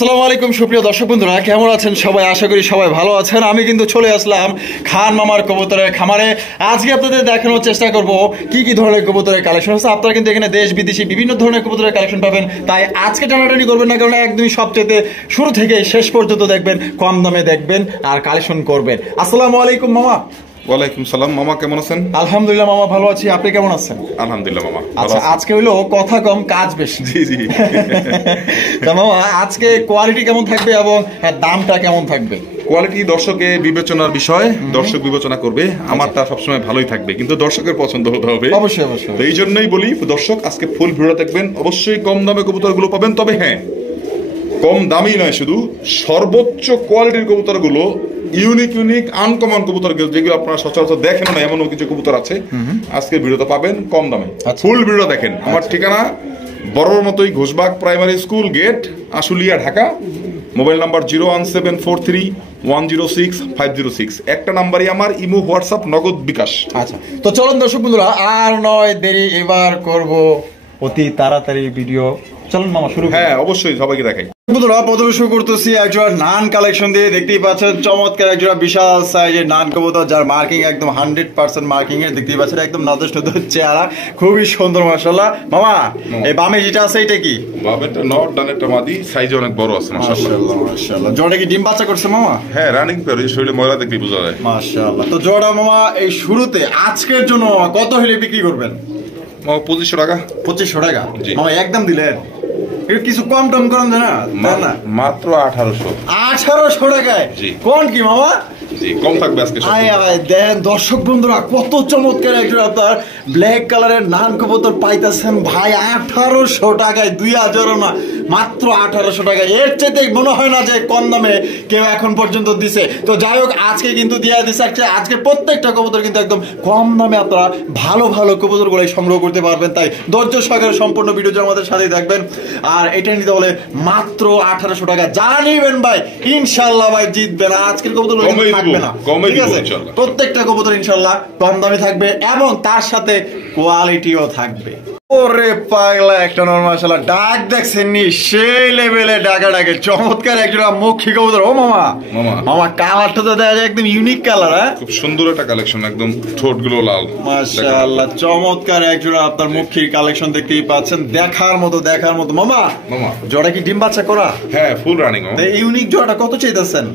আসসালামু আলাইকুম সুপ্রিয় দর্শক বন্ধুরা, কেমন আছেন সবাই? আশা করি সবাই ভালো আছেন। আমি কিন্তু চলে আসলাম খান মামার কবুতরের খামারে। আজকে আপনাদের দেখানোর চেষ্টা করব কি কি ধরনের কবুতরের কালেকশন আছে। আপনারা কিন্তু এখানে দেশ বিদেশি বিভিন্ন ধরনের কবুতরের কালেকশন পাবেন, তাই আজকে টানাটানি করবেন না, কারণ একদমই সবচেয়ে শুরু থেকে শেষ পর্যন্ত দেখবেন, কম দামে দেখবেন আর কালেকশন করবেন। আসসালামু আলাইকুম মামা। ওয়ালাইকুম সালাম মামা, কেমন আছেন? আলহামদুলিল্লাহ মামা, ভালো আছি। আপনি কেমন আছেন? আলহামদুলিল্লাহ মামা। আচ্ছা, আজকে হইলো কথা কম কাজ বেশি। জি জি। তা মামা, আজকে কোয়ালিটি কেমন থাকবে এবং দামটা কেমন থাকবে? কোয়ালিটি দর্শকের বিবেচনার বিষয়, দর্শক বিবেচনা করবে। আমারটা সবসময় ভালোই থাকবে, কিন্তু দর্শকের পছন্দ হতে হবে। অবশ্যই অবশ্যই। এই জন্যই বলি দর্শক আজকে ফুল ভিডিও দেখবেন, অবশ্যই কম দামে কবুতরগুলো পাবেন। তবে হ্যাঁ, কম দামই নয়, শুধু সর্বোচ্চ কোয়ালিটির কবুতরগুলো, ইউনিক আনকমন কবুতর, যেগুলো আপনারা সচরাচর দেখেন না, এমনও কিছু কবুতর আছে আজকে ভিডিওতে পাবেন কম দামে। ফুল ভিডিও দেখেন। আমার ঠিকানা বড়র মতোই, Ghoshbag primary school gate, Ashulia, Dhaka. Mobile number 01743106506। একটা নাম্বারই আমার, ইমো, হোয়াটসঅ্যাপ, নগদ, বিকাশ। আচ্ছা, তো চলুন দর্শক বন্ধুরা, আর নয় দেরি, এবার করব অতি তাড়াতাড়ি ভিডিও। চলুন মামা শুরু। হ্যাঁ অবশ্যই, সবাইকে দেখাই। বন্ধুরা, প্রথমে শুরু করতেছি একজোড়া নান কালেকশন দিয়ে। দেখতেই পাচ্ছেন চমৎকার একজোড়া বিশাল সাইজের নান কবুতর, যার মার্কিং একদম 100% মার্কিং এর। দেখতেই পাচ্ছেন একদম নাদুস নাদুস চেহারা, খুবই সুন্দর মাশাআল্লাহ। মামা, এই বামে যেটা আছে এটা কি? বামেরটা নট, ডানেরটা মাদি, সাইজে অনেক বড় আছে মাশাআল্লাহ। মাশাআল্লাহ। জোড়া কি ডিম বাচ্চা করছে মামা? হ্যাঁ, রানিং করে, শরীরে ময়লা দেখলেই বোঝা যায়। মাশাআল্লাহ। তো জোড়া মামা এই শুরুতে আজকের জন্য মামা কত হলে বিক্রি করবেন? মামা 2500 টাকা। 2500 টাকা জি। মামা একদম দিলেন, কিছু কম টম করেন না? মাত্র 1800। 1800 টাকায়? জি। কোন কি মামা? জি, কম থাকবে আজকে। দেন দর্শক বন্ধুরা, কত চমৎকার একজন আপনার ব্ল্যাক কালারের নান কবুতর পাইতেছেন ভাই 1800 টাকায়। 2000 না, মাত্র 1800 টাকা। এর চাইতে মনে হয় না যে কম দামে কেউ এখন পর্যন্ত দিছে। তো যাই হোক, আজকে কিন্তু দিয়ে দিচ্ছে। আজকে প্রত্যেকটা কবুতর কিন্তু একদম কম দামে আপনারা ভালো ভালো কবুতরগুলো সংগ্রহ করতে পারবেন। তাই ধৈর্য সহকারে সম্পূর্ণ ভিডিও আমাদের সাথেই দেখবেন। আর এটা নিতে হলে মাত্র 1800 টাকা। যা নিবেন ভাই ইনশাল্লাহ ভাই জিতবেন। আজকের কবুতর থাকবে না, ঠিক আছে? প্রত্যেকটা কবুতর ইনশাল্লাহ কম দামে থাকবে এবং তার সাথে কোয়ালিটিও থাকবে। ওরে পাগলা একটা মাশাআল্লাহ, ডাক দেখছেন নি? সেই লেভেলে ডাকা ডাকে চমৎকার একটা মুখী কবুতর। ও মামা, মামা কালারটা তো দেখা যায় একদম ইউনিক কালার। হ্যাঁ, খুব সুন্দর একটা কালেকশন, একদম ঠোঁটগুলো লাল মাশাআল্লাহ। চমৎকার একজোড়া আপনার মুখীর কালেকশন দেখতেই পাচ্ছেন, দেখার মতো দেখার মতো। মামা, জোড়া কি ডিম বাচ্চা করা? হ্যাঁ, ফুল রানিং। ইউনিক জোড়াটা কত চাইতেছেন?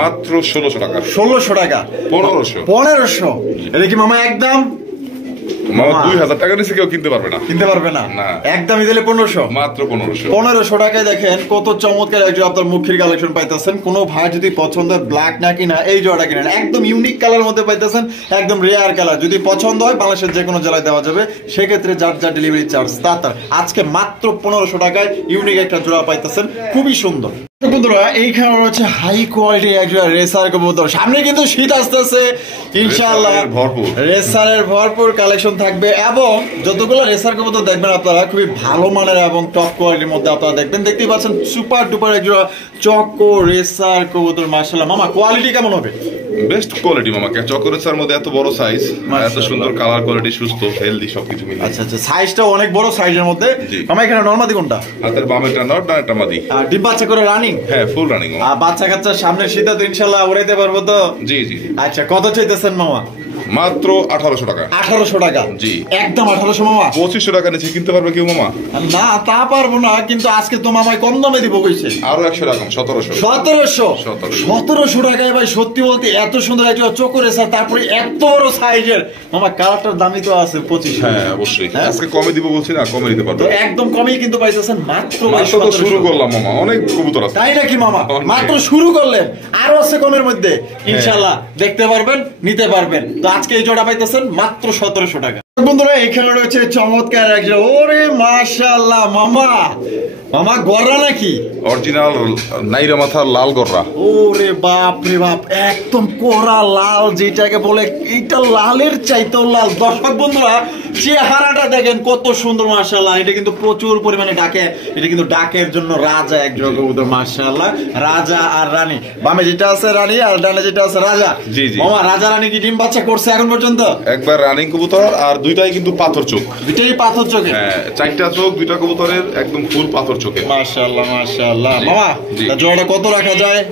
মাত্র 1600 টাকা। 1600 টাকা? 1500? এটা কি মামা একদম? মামা 2000 টাকা নিচে কেউ কিনতে পারবে না। কিনতে পারবে না? একদমই দিলে 1500? মাত্র 1500। 1500 টাকায় দেখেন কত চমৎকার একজন আপনার মুখের কালেকশন পাইতেছেন। কোনো ভাই যদি পছন্দ হয় ব্ল্যাক না কিনা, এই জোড়াটা কিনেন। একদম ইউনিক কালার মধ্যে পাইতেছেন, একদম রেয়ার কালার। যদি পছন্দ হয় বাংলাদেশের যে কোনো জেলায় দেওয়া যাবে, সেক্ষেত্রে যার যা ডেলিভারি চার্জ তার। আজকে মাত্র 1500 টাকায় ইউনিক একটা জোড়া পাইতেছেন, খুবই সুন্দর। বন্ধুরা, এইখানে রয়েছে হাই কোয়ালিটি একজন রেসার কবুতর। সামনে কিন্তু শীত আসতেছে, ইনশাআল্লাহ রেসারের ভরপুর কালেকশন থাকবে। এবং যতগুলো রেসার কবুতর দেখবেন আপনারা খুবই ভালো মানের এবং টপ কোয়ালিটির মধ্যে আপনারা দেখবেন। দেখতেই পাচ্ছেন সুপার ডুপার একজন চকো রেসার কবুতর। মাশাআল্লাহ। মামা, কোয়ালিটি কেমন হবে? বেস্ট কোয়ালিটি মামা। চকো রেসার মধ্যে এত বড় সাইজ, এত সুন্দর কালার কোয়ালিটি, সুস্থ হেলদি সবকিছু মিলে। আচ্ছা আচ্ছা, সাইজটা অনেক বড় সাইজের মধ্যে। মামা, এখানে নরমাদি কোনটা? হাতের বামেরটা নট, ডানেরটা মাদি। আর ডিম বাচ্চা করে রানিং? হ্যাঁ, ফুল রানিং। আর বাচ্চা কাচ্চা সামনের শীতে তো ইনশাআল্লাহ উড়াইতে পারবো তো? জি জি। আচ্ছা, কত চাইতেছেন মামা? মাত্র 1800 টাকা। 1800 টাকা? জি, একদম 1800 মামা? 2500 টাকা নিচে কিনতে পারবে কেউ মামা? না, তা পারবো না, কিন্তু আজকে তো মামাই কম দামে দিব কইছে। আরো 100 টাকা, 1700। 1700 টাকায় ভাই, সত্যি বলতে এত সুন্দর একটা চোখ রেসা, তারপরে এত বড় সাইজের। মামা, কালারটার দামই তো আছে 2500। হ্যাঁ অবশ্যই, আজকে কমে দিব বলছি না, কমে দিতে পারবো। তো একদম কমেই কিন্তু পাইতেছেন মাত্র। তো শুরু করলাম মামা, অনেক কবুতর আছে। তাই নাকি মামা? মাত্র শুরু করলেন, আরো আছে কমের মধ্যে, ইনশাআল্লাহ দেখতে পারবেন, নিতে পারবেন। তো আজকে এই জোড়া পাইতেছেন মাত্র 1700 টাকা। বন্ধুরা, এখানে রয়েছে চমৎকার একজন। ওরে মাশাআল্লাহ, মামা মামা গররা নাকি? অরিজিনাল নাইরা মাথার লাল গররা। ওরে বাপ রে বাপ, একদম কোরা লাল, যেটাকে বলে এটা লালের চাইতেও লাল। দর্শক বন্ধুরা, চেহারাটা দেখেন কত সুন্দর মাশাআল্লাহ। এটা কিন্তু প্রচুর পরিমাণে ডাকে, এটা কিন্তু ডাকের জন্য রাজা এক জগবুদর। মাশাআল্লাহ, রাজা আর রানী। বামে যেটা আছে রানী আর ডানে যেটা আছে রাজা। জি জি। মামা, রাজা রানী কি ডিম বাচ্চা করছে এখন পর্যন্ত? একবার রানিং কবুতর আর দুইটাই কিন্তু পাথর চোখ, দুইটাই পাথর চোখে। হ্যাঁ, 4টা চোখ, 2টা কবুতরের একদম ফুল পাথর চোখে। মাশাআল্লাহ মাশাআল্লাহ। জি, মামা জি। জোড়াটা কত রাখা যায়?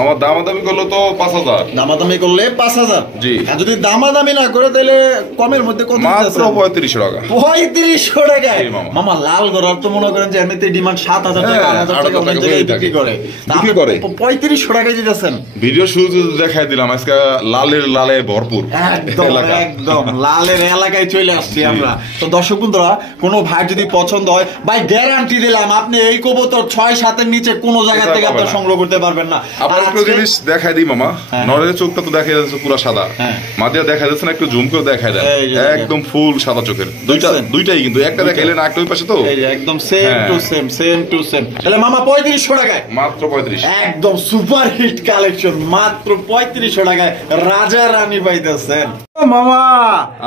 আমার দামাদামি করলো তো 5000। দামাদামি করলে 5000। জি। আর যদি দামাদামি না করে তাহলে কমের মধ্যে কত মাত্র দিতেছেন? 3500 টাকা। 3500 টাকায়? জি, মামা। মামা লাল গড়ার তো মনে করেন যে এমনিতে ডিমান্ড 7000 টাকা, হ্যাঁ, 8000 টাকা 8000 অনেক টাকা জায়গায় হয়ে বিক্রি থাকে। করে। বিক্রি করে। 3500 টাকায় দিতেছেন? ভিডিও শুরুতে দেখাই দিলাম আজকে লালের লালে ভরপুর একদম এলাকা। একদম লালের এলাকায় চলে আসছি আমরা। তো দর্শক বন্ধুরা, কোনো ভাই যদি পছন্দ হয়, ভাই গ্যারান্টি দিলাম আপনি এই কবুতর 6-7 এর নিচে কোনো জায়গা কোথাও থেকে পাবে আপনার না। সংগ্রহ করতে পারবেন না। আবার আর একটা আজকে- জিনিস দেখাই দিই মামা, হ্যাঁ। নরের চোখটা তো দেখা যাচ্ছে পুরো সাদা, হ্যাঁ। মাদিয়া দেখা যাচ্ছে না, একটু জুম করে দেখাই দেন, এই যে দেখেন। একদম ফুল সাদা চোখের, দেখছেন? দুইটাই কিন্তু একটা দেখাইলেন একটা ওই পাশে তো এই যে একদম সেম হ্যাঁ। To same, same to same. তাহলে মামা 3500 টাকায় মাত্র 35। একদম সুপার হিট কালেকশন, মাত্র 3500 টাকায় রাজা রানী পাইতেছেন। মামা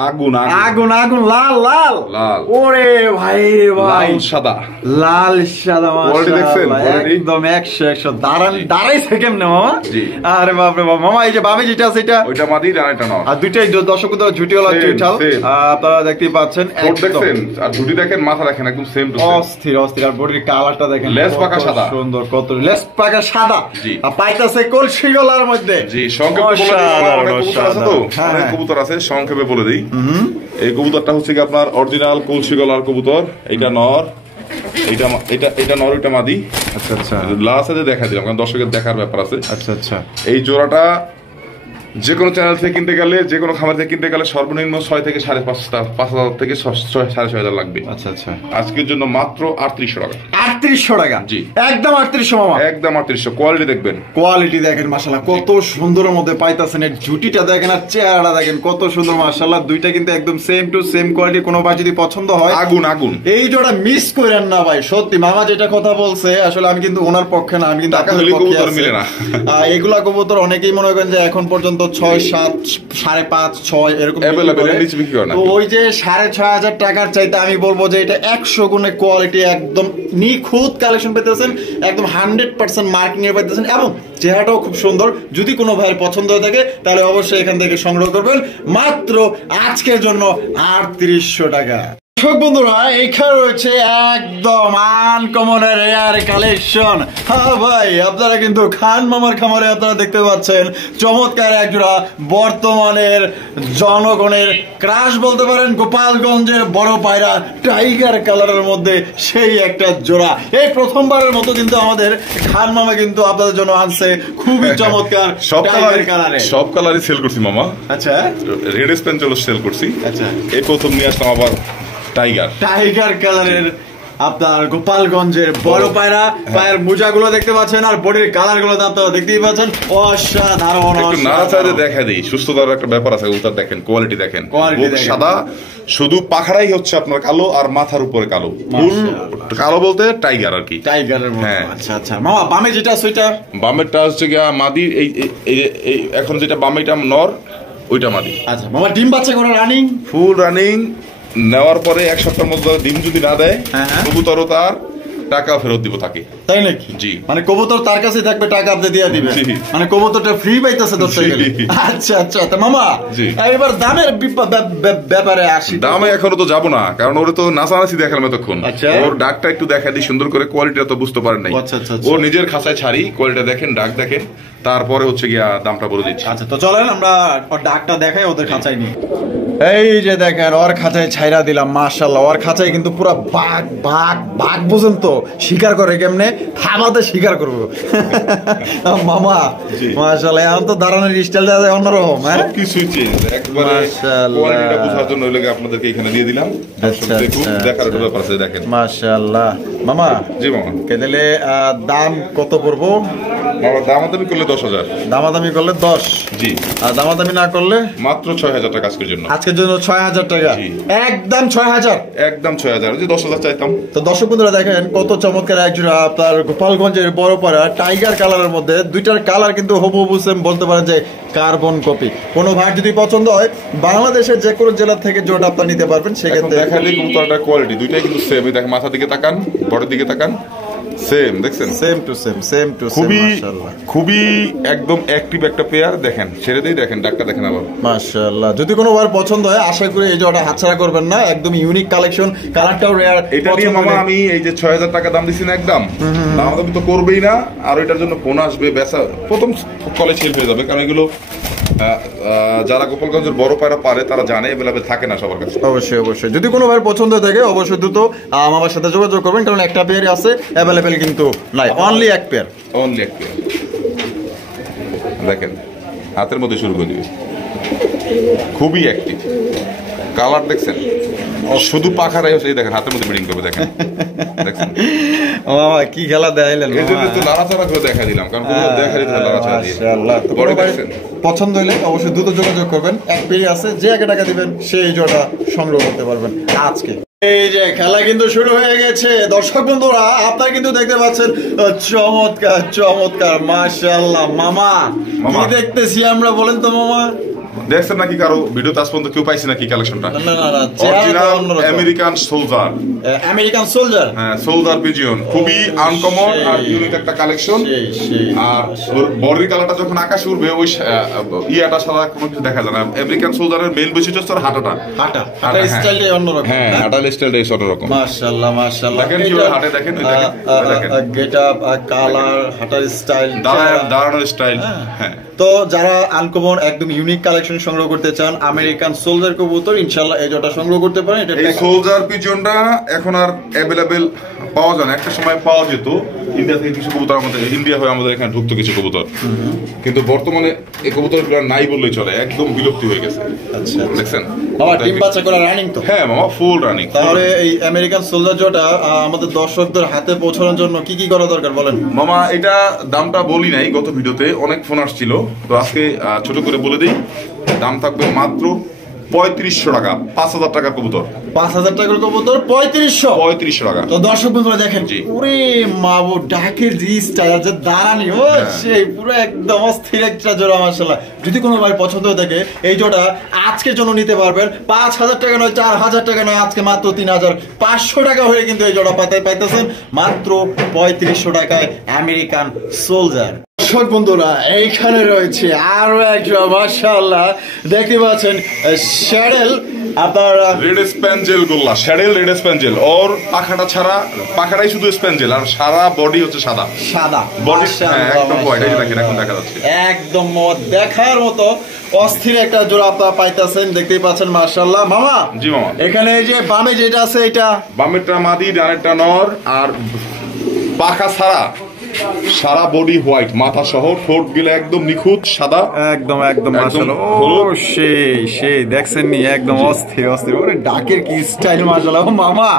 আগুন আগুন আগুন, লাল লাল লাল। ওরে ভাই রে ভাই, লাল সাদা, লাল সাদা, Quality দেখছেন? মাশাআল্লাহ, Quality? একদম 100 দাঁড়াইছে কেমনে মামা? জি। আরে বাপরে বাপ। মামা এই যে বামে যেটা আছে এটা, ওইটা মাদি আর এটা নর। আর দুইটাই দর্শক ঝুটিওয়ালা Same, চুইঠাল, same। আপনারা দেখতেই পাচ্ছেন। ঠোঁট একদম দেখছেন আর ঝুটি দেখেন, মাথা দেখেন, একদম সেম টু সেম। অস্থির অস্থির। আর বডির কালারটা দেখেন, লেজ কত পাকা সাদা। সুন্দর, কত লেস পাকা সাদা। জি। আর পাইতাছে কলসি গলার মধ্যে। জি, সংক্ষেপে বলে দিই, আমার অসাধারণ, অনেক কবুতর আছে তো, হ্যাঁ, অনেক হ্যাঁ। কবুতর আছে, সংক্ষেপে বলে দিই। এই কবুতরটা হচ্ছে কি আপনার অরিজিনাল কলসি গলার কবুতর, এইটা নর, এটা নর, ওইটা মাদি। আচ্ছা আচ্ছা লাস্টে দেখা দিলাম কারণ দর্শকের দেখার ব্যাপার আছে। আচ্ছা আচ্ছা। এই জোড়াটা যে কোনো চ্যানেল থেকে কিনতে গেলে, যে কোনো খামার থেকে কিনতে গেলে সর্বনিম্ন 6 থেকে 5,500 থেকে 6,500 লাগবে। আচ্ছা আচ্ছা। আজকের জন্য মাত্র 3800 টাকা। 3800 টাকা? জি। একদম 3800 মামা। একদম 3800। কোয়ালিটি দেখবেন, কোয়ালিটি দেখেন মাশাআল্লাহ, কত সুন্দরের মধ্যে পাইতাছেন। এর ঝুটিটা দেখেন আর চেহারাটা দেখেন, কত সুন্দর মাশাআল্লাহ। দুইটা কিন্তু একদম সেম টু সেম কোয়ালিটি। কোনো ভাই যদি পছন্দ হয়, আগুন আগুন। এই জোড়া মিস করেন না ভাই। সত্যি মামা যেটা কথা বলছে, আসলে আমি কিন্তু ওনার পক্ষে না, আমি কিন্তু টাকা আপনাদের হলে পক্ষে কবুতর আছি। মিলে না। এগুলা কবুতর অনেকেই মনে করেন যে এখন পর্যন্ত 6, 7, 5.5, 6 এরকম বিক্রি Available, করে। এর নিচে বিক্রি করে না। তো ওই যে 6,500 টাকার চাইতে আমি বলবো যে এটা 100 গুণে কোয়ালিটি, একদম নিখুঁত কালেকশন পেতেছেন, একদম 100% মার্কিং এ পেতেছেন, এবং চেহারাটাও খুব সুন্দর। যদি কোনো ভাইয়ের পছন্দ হয়ে থাকে তাহলে অবশ্যই এখান থেকে সংগ্রহ করবেন, মাত্র আজকের জন্য 3800 টাকা। দর্শক বন্ধুরা, এইখানে রয়েছে একদম আনকমন রেয়ার কালেকশন। হ্যাঁ ভাই, আপনারা কিন্তু খান মামার খামারে আপনারা দেখতে পাচ্ছেন চমৎকার একজোড়া বর্তমানের জনগণের ক্রাশ বলতে পারেন, গোপালগঞ্জের বড় পায়রা টাইগার কালারের মধ্যে সেই একটা জোড়া। এই প্রথমবারের মতো কিন্তু আমাদের খান মামা কিন্তু আপনাদের জন্য আনছে খুবই চমৎকার সব টাইগার কালারে। কালারই সেল করছি মামা। আচ্ছা রেড স্পেঞ্চল সেল করছি। আচ্ছা, এই প্রথম নিয়ে আসলাম আবার টাইগার কালারের আপনার গোপালগঞ্জের বড় পায়রা। পায়ের মোজাগুলো দেখতে পাচ্ছেন আর বডির কালার গুলো আপনারা দেখতেই পাচ্ছেন, অসাধারণ। একটু নাড়াচাড়ে দেখা দিই, সুস্থতার একটা ব্যাপার আছে। উত্তর দেখেন, কোয়ালিটি দেখেন, Quality দেখেন। সাদা, শুধু পাখাড়াই হচ্ছে আপনার কালো আর মাথার উপরে কালো, ফুল কালো বলতে টাইগার আর কি, টাইগারের মতো। হ্যাঁ। আচ্ছা আচ্ছা মামা, বামে যেটা আছে ওইটা? বামেরটা হচ্ছে গিয়া মাদি, এই এখন যেটা বামেটা নর, ওইটা মাদি। আচ্ছা মামা, ডিম বাচ্চা করে রানিং? Full running. নেওয়ার পরে 1 সপ্তাহের মধ্যে ডিম যদি না দেয়, হ্যাঁ, হ্যাঁ। কবুতরও তার টাকা ফেরত দিব তাকে। তাই নাকি? জি। মানে কবুতর তার কাছে থাকবে, টাকা আপনি দিয়ে দিবেন, জি। মানে কবুতরটা ফ্রি পাইতেছে ধরতে জি। গেলে। আচ্ছা আচ্ছা। তা মামা, জি। এবার দামের ব্যাপারে আসি। দামে এখনো তো যাবো না, কারণ ওরে তো নাচানাচি দেখালাম এতক্ষণ। আচ্ছা। ওর ডাকটা একটু দেখা দিই সুন্দর করে, কোয়ালিটিটা তো বুঝতে পারেন নাই। আচ্ছা, আচ্ছা, আচ্ছা। ও নিজের খাঁচায় ছাড়ি, কোয়ালিটিটা দেখেন, ডাক দেখেন, তারপরে হচ্ছে গিয়া দামটা বলে দিচ্ছি। আচ্ছা, তো চলেন আমরা ওর ডাকটা দেখাই ওদের খাঁচায় নিয়ে। এই যে দেখেন, ওর খাঁচায় ছাইরা দিলাম। মাশাআল্লাহ, ওর খাঁচায় কিন্তু পুরো বাঘ বাঘ বাঘ বুঝেন তো, শিকার করে কেমনে, থাবাতে শিকার করবো। মামা জি। মাশাআল্লাহ, এখন তো দাঁড়ানোর স্টাইল অন্যরকম। হ্যাঁ, সবকিছুই চেঞ্জ একবারে। মাশাআল্লাহ। কোয়ালিটিটা বোঝার জন্য ওই লাগে আপনাদেরকে এখানে দিয়ে দিলাম। আচ্ছা, দেখুন, আচ্ছা, দেখার একটা আচ্ছা। ব্যাপার আছে, দেখেন। মাশাআল্লাহ। মামা, জি মামা, কেদেলে দাম কত পড়বো? মামা দামাদামি করলে 10,000। দামাদামি করলে 10, জি। আর দামাদামি না করলে মাত্র 6,000 টাকা আজকের জন্য। আজকের জন্য 6,000 টাকা। জি। একদম 6,000। একদম 6,000, যে 10,000 চাইতাম। তো দর্শক বন্ধুরা দেখেন, কত চমৎকার একজোড়া আপনার গোপালগঞ্জের বড় পাড়া টাইগার কালারের মধ্যে। দুইটার কালার কিন্তু হুবহু সেম, বলতে পারেন যে কার্বন কপি। কোনো ভাই যদি পছন্দ হয়, বাংলাদেশের যে কোনো জেলা থেকে জোট আপনার নিতে পারবেন। এখন সেক্ষেত্রে দেখালে কবুতরটার কোয়ালিটি দুইটাই কিন্তু সেম। দেখেন, মাথার দিকে তাকান, বডির দিকে তাকান, সেম দেখছেন, same to same, same to same, খুবই মাশাআল্লাহ খুবই একদম অ্যাক্টিভ একটা পেয়ার। দেখেন ছেড়ে দেই, দেখেন ডাকটা দেখেন আবার মাশাআল্লাহ। যদি কোনোবার পছন্দ হয় আশা করি এই জোড়াটা হাতছাড়া করবেন না, একদম ইউনিক কালেকশন, কালারটাও রেয়ার। এটা নিয়ে মামা আমি এই যে 6000 টাকা দাম দিছি না, একদম দাম দাম তো করবেই না, আর এটার জন্য ফোন আসবে, বেচা প্রথম কলে সেল হয়ে যাবে, কারণ এগুলো যারা গোপালগঞ্জের বড় পায়রা পারে তারা জানে, অ্যাভেলেবেল থাকে না সবার কাছে। অবশ্যই অবশ্যই, যদি কোনো ভাই পছন্দ থাকে অবশ্যই দ্রুত আমার সাথে যোগাযোগ করবেন, কারণ একটা পেয়ারই আছে, অ্যাভেলেবেল কিন্তু নাই, অনলি এক পেয়ার, অনলি এক পেয়ার। দেখেন হাতের মধ্যে শুরু করে দিবে, খুবই অ্যাক্টিভ, কালার দেখছেন, শুধু পাখারাই হচ্ছে, এই দেখেন হাতের মধ্যে ব্রিডিং করবে, দেখেন দেখছেন মামা কি খেলা দেখাইলেন, এই জন্য তো নাড়াচাড়া করে দেখা দিলাম, কারণ দেখা দিতে নাড়াচাড়া দিয়ে। মাশাআল্লাহ। তো বড় কোনো ভাই দেখছেন, পছন্দ হলে অবশ্যই দ্রুত যোগাযোগ করবেন, এক পেয়ারই আছে, যে আগে টাকা দিবেন সেই জোড়া সংগ্রহ করতে পারবেন আজকে। এই যে খেলা কিন্তু শুরু হয়ে গেছে দর্শক বন্ধুরা, আপনারা কিন্তু দেখতে পাচ্ছেন চমৎকার চমৎকার, মাশাআল্লাহ। মামা কি দেখতেছি আমরা, বলেন তো মামা? দেখছেন নাকি কারো ভিডিও আজ পর্যন্ত কেউ পাইছে নাকি কালেকশনটা? না না না, original American soldier, American soldier, হ্যাঁ সোলজার পিজিয়ন, খুবই আনকমন আর ইউনিক একটা কালেকশন। আর বডির কালারটা যখন আকাশে উঠবে ওই ইয়াটা ছাড়া কোনো কিছু দেখা যায় না। আমেরিকান সোলজারের মেইন বৈশিষ্ট্য হচ্ছে হাঁটাটা, হাঁটার স্টাইলটাই অন্যরকম। হ্যাঁ হাঁটার স্টাইলটাই অন্যরকম। মাশাআল্লাহ মাশাআল্লাহ, দেখেন কিভাবে হাঁটে, দেখেন গেটআপ, কালার, হাঁটার স্টাইল, দাঁড়ানোর স্টাইল। হ্যাঁ, তো যারা আনকমন একদম ইউনিক কালেকশন সংগ্রহ করতে চান, আমেরিকান সোলজার কবুতর ইনশাআল্লাহ এই জোড়া সংগ্রহ করতে পারেন। এটা এই সোলজার পিজনটা এখন আর অ্যাভেলেবেল পাওয়া যায় না, একটা সময় পাওয়া যেত, ইন্ডিয়া থেকে কিছু কবুতর আমাদের, ইন্ডিয়া হয়ে আমাদের এখানে ঢুকতো কিছু কবুতর, কিন্তু বর্তমানে এই কবুতরগুলো নাই বললেই চলে, একদম বিলুপ্তি হয়ে গেছে। আচ্ছা দেখছেন বাবা, ডিম বাচ্চা করা রানিং তো? হ্যাঁ মামা, ফুল রানিং। তাহলে এই আমেরিকান সোলজার জোড়া আমাদের দর্শকদের হাতে পৌঁছানোর জন্য কি কি করা দরকার বলেন মামা? এটা দামটা বলি নাই গত ভিডিওতে, অনেক ফোন আসছিল, তো আজকে ছোট করে বলে দিই, দাম থাকবে মাত্র 3500 টাকা, 5000 টাকার কবুতর, 5000 টাকার কবুতর 3500 টাকা। তো দর্শক বন্ধুরা দেখেন, ওরে মাবু ডাকের যে স্টাইল, যে দাঁড়ানি, ও সেই পুরো একদম অস্থির একটা জোড়া মাশাআল্লাহ। যদি কোনো ভাই পছন্দ হয়ে থাকে এই জোড়া আজকের জন্য নিতে পারবেন, 5000 টাকা নয়, 4000 টাকা নয়, আজকে মাত্র 3500 টাকা হয়ে কিন্তু এই জোড়া পাইতেছেন মাত্র 3500 টাকায় আমেরিকান সোলজার। দর্শক বন্ধুরা এইখানে রয়েছে আরো একটা মাশাআল্লাহ, দেখতে পাচ্ছেন শ্যাডেল, আপনার রেড স্প্যাঞ্জেল গোল্লা, শ্যাডেল রেড স্প্যাঞ্জেল, ওর পাখাটা ছাড়া, পাখাটাই শুধু স্প্যাঞ্জেল, আর সারা বডি হচ্ছে সাদা, সাদা বডি একদম হোয়াইট, এই দেখেন এখন দেখা যাচ্ছে, একদম দেখার মতো অস্থির একটা জোড়া আপনারা পাইতেছেন, দেখতেই পাচ্ছেন মাশাআল্লাহ। মামা জি মামা, এখানে এই যে বামে যেটা আছে এটা বামেরটা মাদি, ডানেরটা নর, আর পাখা ছাড়া সারা বডি হোয়াইট, মাথা সহ, ঠোঁট গিলা একদম নিখুঁত সাদা, একদম একদম মাশাআল্লাহ। ও সেই সেই দেখছেন নি, একদম অস্থির অস্থির, ওরে ডাকের কি স্টাইল মাশাআল্লাহ। ও মামা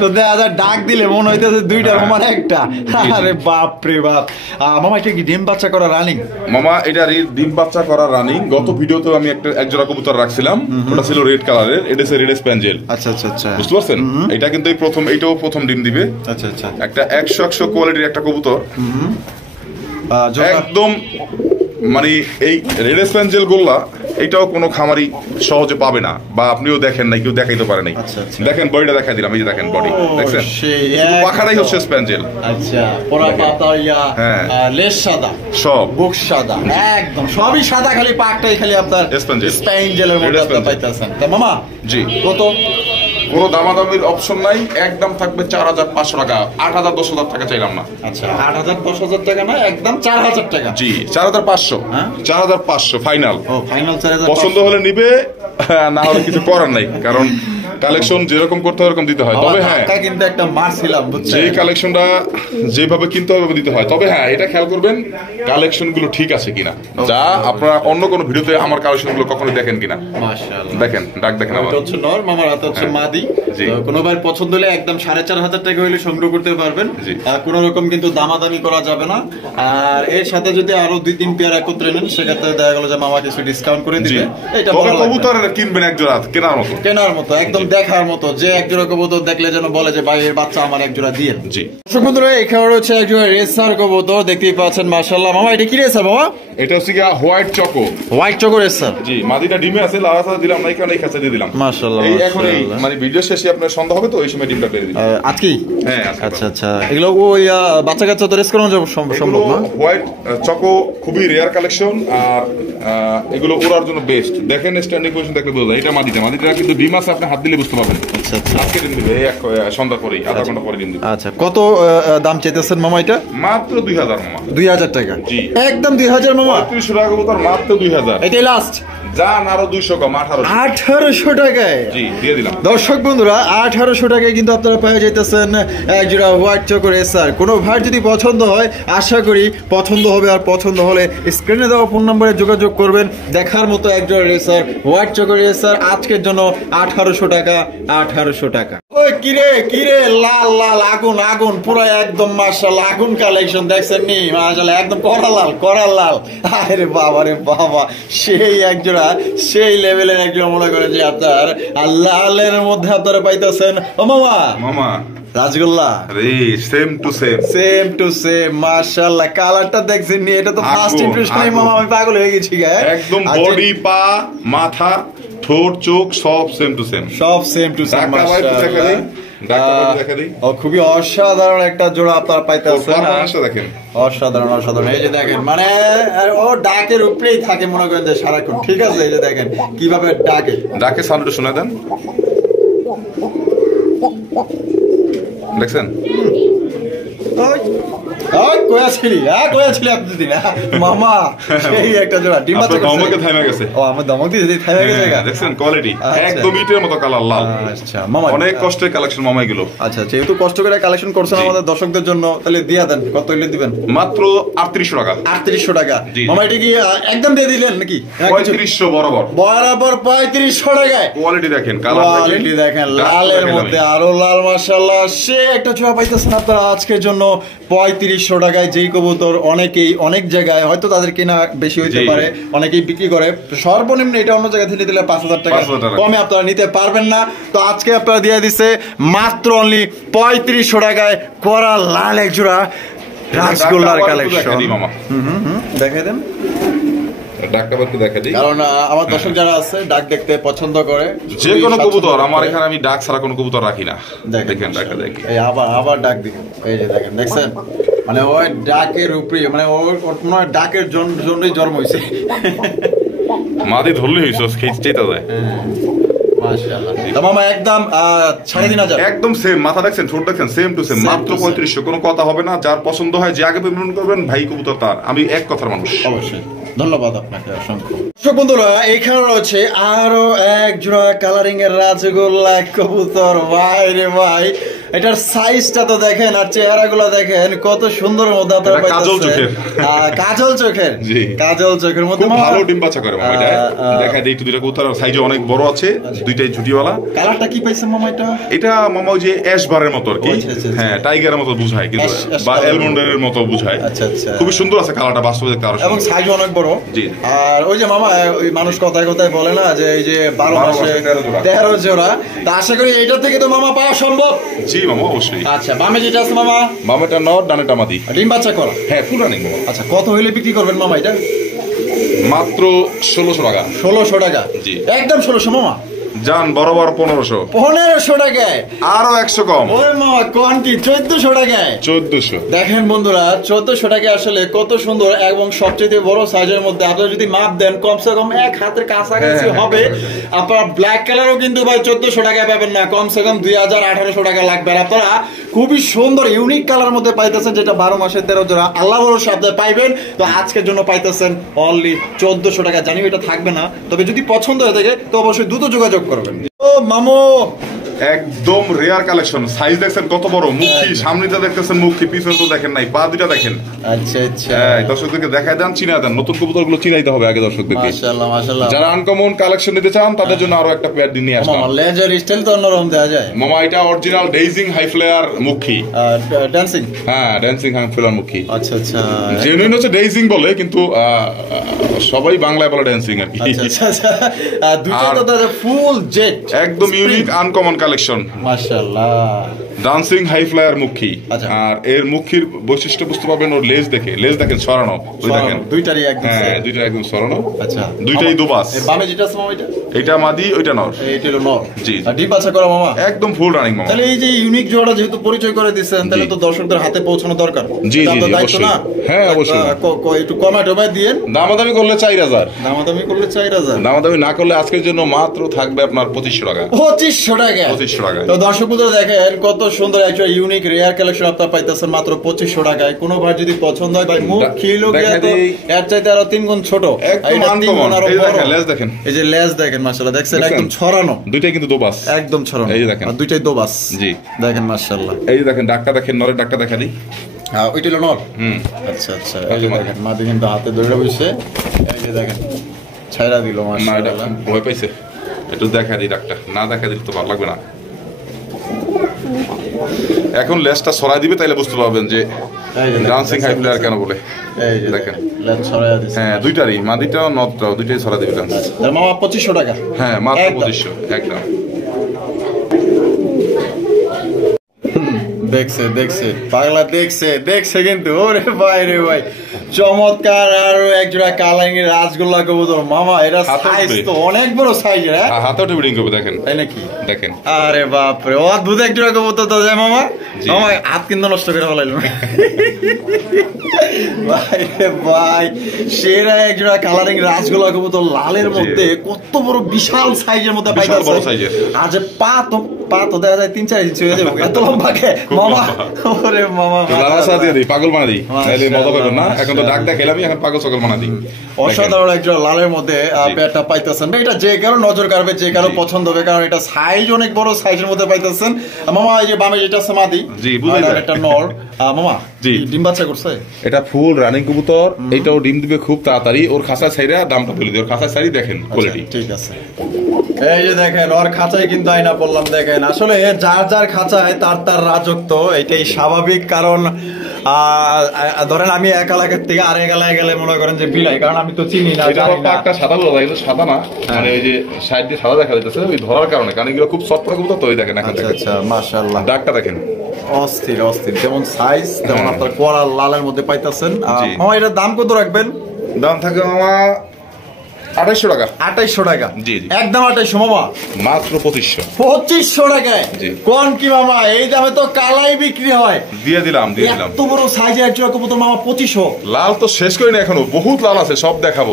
তো দেখা যায় ডাক দিলে মনে হইতেছে দুইটা সমান একটা, আরে বাপ রে বাপ। মামা এটা কি ডিম বাচ্চা করা রানিং? মামা এটা ডিম বাচ্চা করা রানিং। গত ভিডিওতে আমি একটা একজোড়া কবুতর রাখছিলাম, ওটা ছিল রেড কালারের, এটা হচ্ছে রেড স্প্যাঞ্জেল। আচ্ছা আচ্ছা আচ্ছা, বুঝতে পারছেন? এটা কিন্তু এই প্রথম, এইটাও প্রথম ডিম দিবে। আচ্ছা আচ্ছা, একটা 100 কোয়ালিটির একটা কবুতর, একদম মানে এই রেড স্প্যাঞ্জেল গোল্লা, এটাও কোনো খামারি সহজে পাবে না, বা আপনিও দেখেন নাই, কেউ দেখাইতে পারে নাই। দেখেন বডিটা দেখাই দিলাম, এই যে দেখেন বডি, দেখছেন পাখাটাই হচ্ছে স্প্যাঞ্জেল। আচ্ছা, পোড়া পাতা ইয়া, লেজ সাদা, সব বুক সাদা, একদম সবই সাদা, খালি পাকটাই খালি আপনার স্প্যাঞ্জেলের মধ্যে আপনারা পাইতেছেন। তা মামা জি, কত? কোনো দামাদামির অপশন নাই, একদম থাকবে 4500 টাকা, 8000 10,000 টাকা চাইলাম না। আচ্ছা 8000 10,000 টাকা না, একদম 4000 টাকা। জি 4500, 4500 ফাইনাল। ও ফাইনাল 4000, পছন্দ হলে নিবে, না হলে কিছু করার নাই, কারণ কালেকশন যেরকম করতে হয় এরকম দিতে হয়। তবে হ্যাঁ, কিন্তু একটা মারছিলাম বুঝছেন, যে কালেকশনটা যেভাবে কিনতে হবে দিতে হয়। তবে হ্যাঁ, এটা খেয়াল করবেন কালেকশন গুলো ঠিক আছে কিনা, যা আপনারা অন্য কোনো ভিডিওতে আমার কালেকশন গুলো কখনো দেখেন কিনা। মাশাআল্লাহ, দেখেন ডাক দেখেন, আমার হচ্ছে নর, মামার হাতে হচ্ছে মাদি। কোনো ভাই পছন্দ হলে একদম 4500 টাকা হইলে সংগ্রহ করতে পারবেন, কোনো রকম কিন্তু দামাদামি করা যাবে না। আর এর সাথে যদি আরো 2-3 পেয়ার একত্রে নেন, সেক্ষেত্রে দেখা গেল যে মামা কিছু ডিসকাউন্ট করে দিবে। এটা বড় কবুতর কিনবেন এক জোড়া, কেনার মতো, কেনার মতো, একদম দেখার মতো, যে এক জোড়া কবুতর দেখলে যেন বলে যে ভাই এর বাচ্চা আমার এক জোড়া দিয়ে। জি দর্শক বন্ধুরা, এখানে রয়েছে এক জোড়া রেসার কবুতর, দেখতেই পাচ্ছেন মাশাআল্লাহ। মামা এটা কি রেসার মামা? এটা হচ্ছে কি white choco. White choco racer. জি, মাদিটা ডিমে আছে, লাড়া দিলাম না, এখানে খাঁচা দিয়ে দিলাম। মাশাআল্লাহ। এই এখন এই মানে ভিডিও শেষে আপনার সন্ধ্যা হবে তো এই সময় ডিমটা পেরে দিই। আজকে? হ্যাঁ। আচ্ছা আচ্ছা, এগুলো ওই বাচ্চা কাচ্চা তো রেস করানো সম্ভব না? হোয়াইট চকো খুবই রেয়ার কালেকশন, আর এগুলো ওড়ার জন্য বেস্ট। দেখেন স্ট্যান্ডিং পজিশন দেখলে বোঝা যায় এটা মাদিটা কিন্তু ডিম আছে, আপনি হাত দিলে বুঝতে পারবেন। আচ্ছা আচ্ছা, আজকে ডিম দিবে, এই সন্ধ্যা পরেই, আধা ঘন্টা পরে ডিম দিবে। আচ্ছা, কত দাম চাইতেছেন মামা এটা? মাত্র 2000 মামা। 2000 টাকা? জি একদম 2000 মামা। 3500 টাকা কবুতর, মাত্র 2000। এটাই লাস্ট? জান আরো 200 কম, 1800 টাকায়। জি দিয়ে দিলাম। দর্শক বন্ধুরা, 1800 টাকায় কিন্তু আপনারা পেয়ে যাইতেছেন এক জোড়া হোয়াইট চকো রেসার। কোনো ভাই যদি পছন্দ হয়, আশা করি পছন্দ হবে, আর পছন্দ হলে স্ক্রিনে দেওয়া ফোন নম্বরে যোগাযোগ করবেন। দেখার মতো এক জোড়া রেসার, হোয়াইট চকো রেসার, আজকের জন্য 1800 টাকা। 1800 টাকা। ওই কিরে কিরে, লাল লাল আগুন আগুন, পুরো একদম মাশাআল্লাহ আগুন কালেকশন দেখছেন নি? মাশাআল্লাহ একদম করা লাল। আরে বাবা রে বাবা, সেই এক জোড়া, সেই লেভেলের এক জোড়া মনে করেন যে আপনার লালের মধ্যে আপনারা পাইতেছেন ও মামা রাজগোল্লা। সেম টু সেম মাশাআল্লাহ, কালারটা দেখছেন নি? এটা তো ফার্স্ট ইমপ্রেশনই মামা আমি পাগল হয়ে গেছি গায়ে। একদম বডি, পা, মাথা, ঠোঁট, চোখ সব সেম টু সেম। মাশাআল্লাহ, খুবই অসাধারণ একটা জোড়া আপনারা পাইতেছেন। দেখেন অসাধারণ। এই যে দেখেন, মানে ও ডাকের উপরেই থাকে মনে করেন যে সারাক্ষণ। ঠিক আছে, এই যে দেখেন কিভাবে ডাকে সাউন্ডটা শুনে দেন, দেখছেন? মামা সেই একটা জোড়া ডিম বাচ্চা দমকে থামে গেছে। ও আমার দমক দিয়ে থামে গেছে। দেখছেন কোয়ালিটি একদম ইটের মতো কালার, লাল। আচ্ছা মামা, অনেক কষ্টের কালেকশন মামা এগুলো। আচ্ছা, যেহেতু কষ্ট করে কালেকশন করছেন আমাদের দর্শকদের জন্য, তাহলে দিয়া দেন। কত হইলে দিবেন? মাত্র 3800 টাকা। 3800 টাকা মামা। এটা কি একদম দিয়ে দিলেন নাকি? 3500 বরাবর 3500 টাকায়। কোয়ালিটি দেখেন, কোয়ালিটি দেখেন, লালের মধ্যে আরো লাল। মাশাআল্লাহ, সে একটা জোড়া পাইতেছেন আপনারা আজকের জন্য 3500 টাকায়। যেই কবুতর অনেকেই অনেক জায়গায় হয়তো তাদের কেনা বেশি হইতে পারে, অনেকেই বিক্রি করে সর্বনিম্ন, এটা অন্য জায়গা থেকে দিলে 5000 টাকা কমে আপনারা নিতে পারবেন না। তো আজকে আপনারা দিয়ে দিচ্ছে মাত্র অনলি 3500 টাকায় করা লাল এক জোড়া রাজগোল্লার কালেকশন। দেখাই দেন কারণ আমার দর্শক যারা আছে ডাক দেখতে পছন্দ করে। যে কোনো কবুতর আমার এখানে, আমি ডাক ছাড়া কোনো কবুতর রাখি না। দেখেন এই আবার ডাক দেখেন, এই যে দেখেন, দেখছেন? মানে ওই ডাকের উপরে, মানে ওর ডাকের জন্যই জন্ম হয়েছে। মাদি ধরলে হয়েছে খেতে যায়। মামা একদম 3500, একদম সেম। মাথা দেখছেন, ঠোঁট দেখছেন, সেম টু সেম। মাত্র 3500, কোনো কথা হবে না। যার পছন্দ হয়, যে আগে পেমেন্ট করবেন, ভাই কবুতর তার। আমি এক কথার মানুষ। অবশ্যই ধন্যবাদ আপনাকে অসংখ্য। দর্শক বন্ধুরা, এখানে রয়েছে আরো এক জোড়া কালারিং এর রাজগোল্লা কবুতর। ভাই রে ভাই, এটার সাইজটা তো দেখেন, আর চেহারা গুলো দেখেন, কত সুন্দর মধ্যে আপনারা কাজল চোখের। কাজল চোখের মধ্যে ভালো ডিম বাচ্চা করে মামা। এটা দেখা যায় একটু দুইটা কবুতর, সাইজে অনেক বড় আছে, দুইটাই ঝুটিওয়ালা। কালারটা কি পাইছেন মামা? এটা মামা ওই যে অ্যাশবারের মতো আর কি। হ্যাঁ, টাইগারের মতো বুঝায়, কিন্তু বা এলমন্ডের মতো বুঝায়। আচ্ছা আচ্ছা, খুবই সুন্দর আছে কালারটা, বাস্তবে দেখতে আরো, এবং সাইজ অনেক বড়। জি। আর ওই যে মামা, ওই মানুষ কথায় কথায় বলে না যে এই যে 12 মাসে 13 জোড়া, তা আশা করি এইটা থেকে তো মামা পাওয়া সম্ভব। জি মামা, অবশ্যই। আচ্ছা, বামে যেটা আছে মামা, বামেটা নর, ডানেটা মাদি, ডিম বাচ্চা করা। হ্যাঁ, ফুল রানিং। আচ্ছা, কত হইলে বিক্রি করবেন মামা এটা? মাত্র 1600 টাকা। 1600 টাকা? জি, একদম 1600 মামা। জান বরাবর 1500 টাকায়, আরো 100 কম। ওই মামা কোয়ান্টি 1400 টাকায়। 1400। দেখেন বন্ধুরা, 1400 টাকায় আসলে কত সুন্দর এবং সবচেয়ে বড় সাইজের মধ্যে। আপনারা যদি মাপ দেন, কমসে কম এক হাতের কাছাকাছি হবে। আপনারা ব্ল্যাক কালারও কিন্তু ভাই 1400 টাকায় পাবেন না, কমসে কম 2000-1800 টাকা লাগবে। আর আপনারা খুবই সুন্দর ইউনিক কালার মধ্যে পাইতেছেন, যেটা 12 মাসে 13 জোড়া আল্লাহ ভরসা আপনারা পাইবেন। তো আজকের জন্য পাইতেছেন অনলি 1400 টাকা। জানি এটা থাকবে না, তবে যদি পছন্দ হয়ে থাকে তো অবশ্যই দ্রুত যোগাযোগ করবেন। ও মামু, একদম রেয়ার কালেকশন। সাইজ দেখছেন কত বড়, মুখী সামনেটা দেখতেছেন, মুখী পিছনে তো দেখেন নাই, পা দুটা দেখেন। আচ্ছা আচ্ছা, দর্শকদেরকে দেখায় দেন, চিনায় দেন, নতুন কবুতর গুলো চিনাইতে হবে আগে দর্শকদেরকে। মাশাআল্লাহ মাশাআল্লাহ। যারা আনকমন কালেকশন নিতে চান তাদের জন্য আরো একটা পেয়ার নিয়ে আসলাম। মামা লেজার স্টাইল তো অন্যরকম দেওয়া যায় মামা। এটা অরিজিনাল ডেইজিং হাই ফ্লেয়ার মুখী, ডান্সিং। হ্যাঁ ড্যান্সিং হাই ফ্লেয়ার মুখী। আচ্ছা আচ্ছা, জেনুইন হচ্ছে ডেইজিং বলে, কিন্তু সবাই বাংলায় বলে ড্যান্সিং আর কি। আচ্ছা আচ্ছা, দুটো তো দাদা ফুল জেট, একদম ইউনিক আনকমন কালেকশন। মাশাআল্লাহ। ডান্সিং হাই ফ্লায়ার মুখী। আচ্ছা। আর এর মুখীর বৈশিষ্ট্য বুঝতে পারবেন ওর লেজ দেখে, লেজ দেখেন সরানো, ওই দেখেন দুইটারই একদম হ্যাঁ দুইটা একদম সরানো। আচ্ছা, দুইটাই দুবাস। বামে যেটা আছে মামা, এটা মাদি, ওইটা নর। এইটা হলো নর। জি। আর ডিপ আছে করা মামা একদম ফুল রানিং মামা। তাহলে এই যে ইউনিক জোড়া যেহেতু পরিচয় করে দিচ্ছেন, তাহলে তো দর্শকদের হাতে পৌঁছানো দরকার। জি জি দায়িত্ব না? হ্যাঁ অবশ্যই। একটু কমাটো ভাই দিয়েন। দামাদামি করলে 4000, দামাদামি করলে 4000, দামাদামি না করলে আজকের জন্য মাত্র থাকবে আপনার 2500 টাকা। 2500 টাকা। 2500 টাকা। তো দর্শক বন্ধুরা দেখেন কত সুন্দর একটা ইউনিক রেয়ার কালেকশন আপনারা পাইতেছেন মাত্র 2500 টাকায়। কোনো ভাই যদি পছন্দ হয়, ভাই মুখ খিলো গিয়া তো এর চাইতে আরো 3 গুণ ছোট, একদম আনকমন। এই দেখেন লেজ দেখেন, এই যে লেজ দেখেন মাশাআল্লাহ, দেখছেন একদম ছড়ানো, দুইটাই কিন্তু দোবাস, একদম ছড়ানো। এই যে দেখেন, আর দুইটাই দোবাস। জি দেখেন মাশাআল্লাহ। এই যে দেখেন ডাকটা দেখেন, নরের ডাকটা দেখা দিই। হ্যাঁ ওইটা হলো নর। আচ্ছা আচ্ছা, এই যে দেখেন মাদি কিন্তু হাতে ধরে বসে, এই যে দেখেন ছাইরা দিল না এটা মাশাআল্লাহ। ভয় পাইছে, একটু দেখা দিই ডাকটা, না দেখা দিলে তো ভালো লাগবে না। এখন লেজটা ছড়াই দিবে, তাইলে বুঝতে পারবেন যে ডান্সিং হাই প্লেয়ার কেন বলে। এই যে দেখেন লেজ ছড়াইয়া দিছে। হ্যাঁ দুইটারই, মাদিটাও নরটাও দুইটাই ছড়া দিবে ডান্স। তার মামা 2500 টাকা। হ্যাঁ মাত্র একদম। 2500 একদম। দেখছে দেখছে পাগলা, দেখছে দেখছে কিন্তু, ওরে ভাই রে ভাই চমৎকার। আর একজোড়া কালাঙ্গি রাজগোল্লা কবুতর মামা, এটা সাইজ তো অনেক বড় সাইজ, হ্যাঁ হাতে ওটা ব্রিডিং করবে দেখেন, তাই নাকি? দেখেন। আরে বাপ রে, অদ্ভুত একজোড়া কবুতর তো যায় মামা। মামা হাত কিন্তু নষ্ট করে ফেলাইলো ভাই রে ভাই, সেরা একজোড়া কালারিং রাজগোল্লা কবুতর লালের মধ্যে, কত বড় বিশাল সাইজের মধ্যে পাইতাছে। বড় সাইজের। আর যে পা তো দেখা যায় 3-4 ইঞ্চি হয়ে যাবে, এত লম্বা কে মামা। ওরে মামা লালাসা দিয়ে দিই, পাগল বানা দিই, তাহলে মজা পাবেন না। এখন তো ডাক দেখাইলাম, এখন পাগল সকল বানা দিই। অসাধারণ একজন লালের মধ্যে পেয়ারটা পাইতেছেন। এটা যে কারো নজর কাড়বে, যে কারো পছন্দ হবে, কারণ এটা সাইজ অনেক বড় সাইজের মধ্যে পাইতেছেন মামা। এই যে বামে যেটা আছে মাদি, জি বুঝাই যায়, এটা নর মামা। জি ডিম বাচ্চা করছে, এটা ফুল রানিং কবুতর। এটাও ডিম দিবে খুব তাড়াতাড়ি। ওর খাঁচা ছাইরা দামটা বলে দিই, ওর খাঁচা ছাইরি দেখেন কোয়ালিটি। ঠিক আছে, এই যে দেখেন ওর খাঁচায় কিন্তু আয়না পড়লাম। দেখেন আসলে যার যার খাঁচায় তার তার রাজত্ব, এটাই স্বাভাবিক। কারণ ধরেন আমি এক এলাকার থেকে আরেক এলাকায় গেলে মনে করেন যে বিলাই, কারণ আমি তো চিনি না। একটা সাদা বোঝা যায়, সাদা না, মানে এই যে সাইড দিয়ে সাদা দেখা যাচ্ছে ওই ধরার কারণে, কারণ এগুলো খুব সফট কবুতর তো। ওই দেখেন এখন আচ্ছা মাশাআল্লাহ, ডাকটা দেখেন অস্থির অস্থির, যেমন সাইজ তেমন আপনার কড়া লালের মধ্যে পাইতেছেন। এটার দাম কত রাখবেন? দাম থাকে মামা 2800 টাকা। 2800 টাকা, জি জি একদম 2800 মামা, মাত্র 2500। 2500 টাকায় কোন কি মামা? এই দামে তো কালাই বিক্রি হয়। দিয়ে দিলাম এত বড় সাইজের একজোড়া কবুতর মামা 2500। লাল তো শেষ করি না এখনো, বহুত লাল আছে, সব দেখাবো।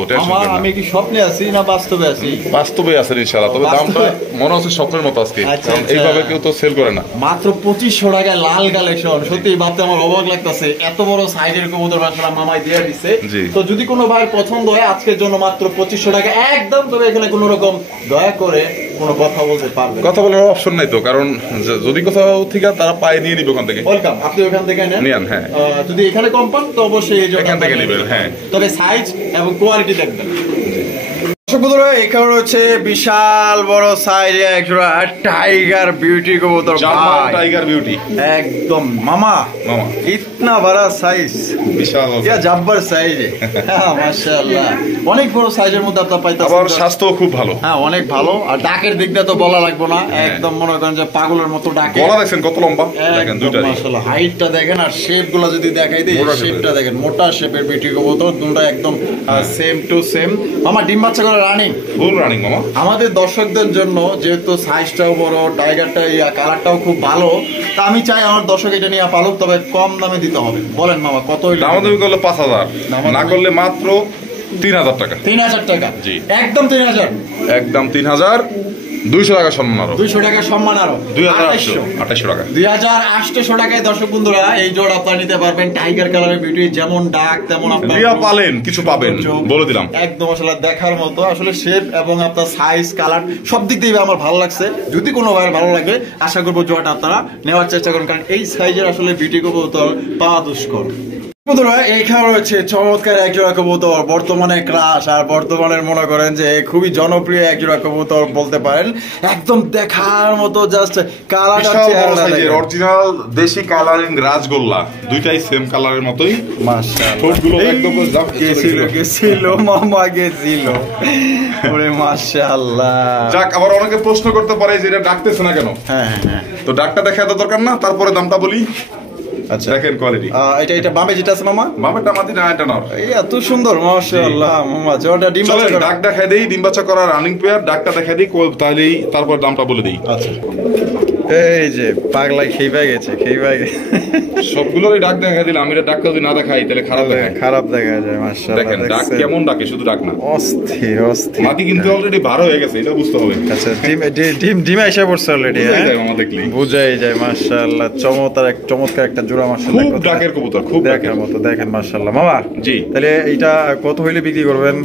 আমি কি স্বপ্নে আছি না বাস্তবে আছি? বাস্তবে আছে ইনশাআল্লাহ, তবে দামটা মনে হচ্ছে স্বপ্নের মতো আজকে, কারণ এইভাবে কেউ তো সেল করে না। মাত্র 2500 টাকায় লাল কালেকশন, সত্যি ভাবতে আমার অবাক লাগতেছে। এত বড় সাইজের কবুতর মাশাআল্লাহ মামাই দিয়ে দিছে। তো যদি কোনো ভাইয়ের পছন্দ হয় আজকের জন্য মাত্র 2500 টাকা একদম। তবে এখানে কোনো রকম দয়া করে কোনো কথা বলতে পারবে, কথা বলার অপশন নাই তো, কারণ যদি কোথাও থেকে তারা পায়ে নিয়ে নিবে ওখান থেকে। ওয়েলকাম, আপনি ওখান থেকে নেন। হ্যাঁ, যদি এখানে কম পান তো অবশ্যই এখান থেকে নেবেন। হ্যাঁ, তবে সাইজ এবং কোয়ালিটি দেখবেন। এখানে রয়েছে বিশাল বড় সাইজে একজোড়া টাইগার বিউটি কবুতর, টাইগার বিউটি একদম মামা। ইতনা বড় সাইজ, বিশাল জব্বর সাইজ, মাশাআল্লাহ। অনেক বড় সাইজের মধ্যে আপনারা পাইতেছেন। আবার স্বাস্থ্য খুব ভালো, হ্যাঁ অনেক ভালো। আর ডাকের দিক দিয়ে তো বলা লাগবে না, একদম মনে করেন যে পাগলের মতো ডাকে। গলা দেখেন কত লম্বা, দেখেন দুইটাই মাশাআল্লাহ। হাইটটা দেখেন আর শেপগুলো যদি দেখাই দেই, শেপটা দেখেন, মোটা শেপের বিউটি কবুতর, দুটো একদম সেম টু সেম। মামা ডিম বাচ্চা করে রানিং, ফুল রানিং মামা। আমাদের দর্শকদের জন্য যেহেতু সাইজটাও বড়, টাইগারটা কালারটাও খুব ভালো, তা আমি চাই আমার দর্শক এটা নিয়ে পালুক, তবে কম দামে দিতে হবে। বলেন মামা কত হইলো? দাম দামি করলে 5000, না করলে মাত্র 3000 টাকা। 3000 টাকা, জি একদম 3000, একদম 3000। 200 টাকা সম্মান আরো, 200 টাকা সম্মান আরো, 2800 টাকা, 2800 টাকায় দর্শক বন্ধুরা এই জোড়া আপনারা নিতে পারবেন। টাইগার কালারের বিউটি, যেমন ডাক তেমন আপনার রিয়া পালেন কিছু পাবেন বলে দিলাম, একদম আসলে দেখার মতো। আসলে শেপ এবং আপনার সাইজ কালার সব দিক দিয়ে আমার ভালো লাগছে। যদি কোনো ভাইয়ের ভালো লাগে আশা করবো জোড়াটা আপনারা নেওয়ার চেষ্টা করুন, কারণ এই সাইজের আসলে বিউটি কবুতর পাওয়া দুষ্কর। বন্ধুরা এখানে রয়েছে চমৎকার একজোড়া কবুতর, বর্তমানে ক্রাশ আর বর্তমানের মনে করেন যে খুবই জনপ্রিয় একজোড়া কবুতর বলতে পারেন। একদম দেখার মতো, জাস্ট কালারটা অরিজিনাল দেশি কালারিং রাজগোল্লা, দুইটাই সেম কালারের মতোই। মাশাআল্লাহ, ঠোঁটগুলো একদম গেছিল মামা গেছিল, ওরে মাশাআল্লাহ। যাক, আবার অনেকে প্রশ্ন করতে পারে যে এটা ডাকতেছে না কেন। হ্যাঁ হ্যাঁ, তো ডাকটা দেখা তো দরকার না, তারপরে দামটা বলি। আচ্ছা দেখেন কোয়ালিটি, এটা বামে যেটা আছে মামা, বামেরটা মাটি না, এটা নর। এই এত সুন্দর মাশাআল্লাহ মামা। জোড়াটা ডিম বাচ্চা করা, ডাক দেখাই দেই, ডিম বাচ্চা করা রানিং পেয়ার, ডাকটা দেখাই দেই, তাহলেই তারপর দামটা বলে দেই। আচ্ছা, এই যে পাগলাই খেয়ে গেছে, সবগুলোরই ডাক দেখা দিলাম। আমি ডাকটা যদি না দেখাই তাহলে খারাপ দেখা যায়। মাশাআল্লাহ, দেখেন ডাক কেমন ডাকে, শুধু ডাক না, অস্থির অস্থির। মাটি কিন্তু অলরেডি ভালো হয়ে গেছে, এটা বুঝতে হবে। আচ্ছা, ডিম আইসা পড়ছে অলরেডি, হ্যাঁ মামা দেখলি বুঝাই যায়। মাশাআল্লাহ, চমৎকার একটা জোড়া মাশাআল্লাহ, খুব ডাকের কবুতর, খুব দেখার মতো। দেখেন মাশাআল্লাহ মামা। জি, তাহলে এইটা কত হইলে বিক্রি করবেন?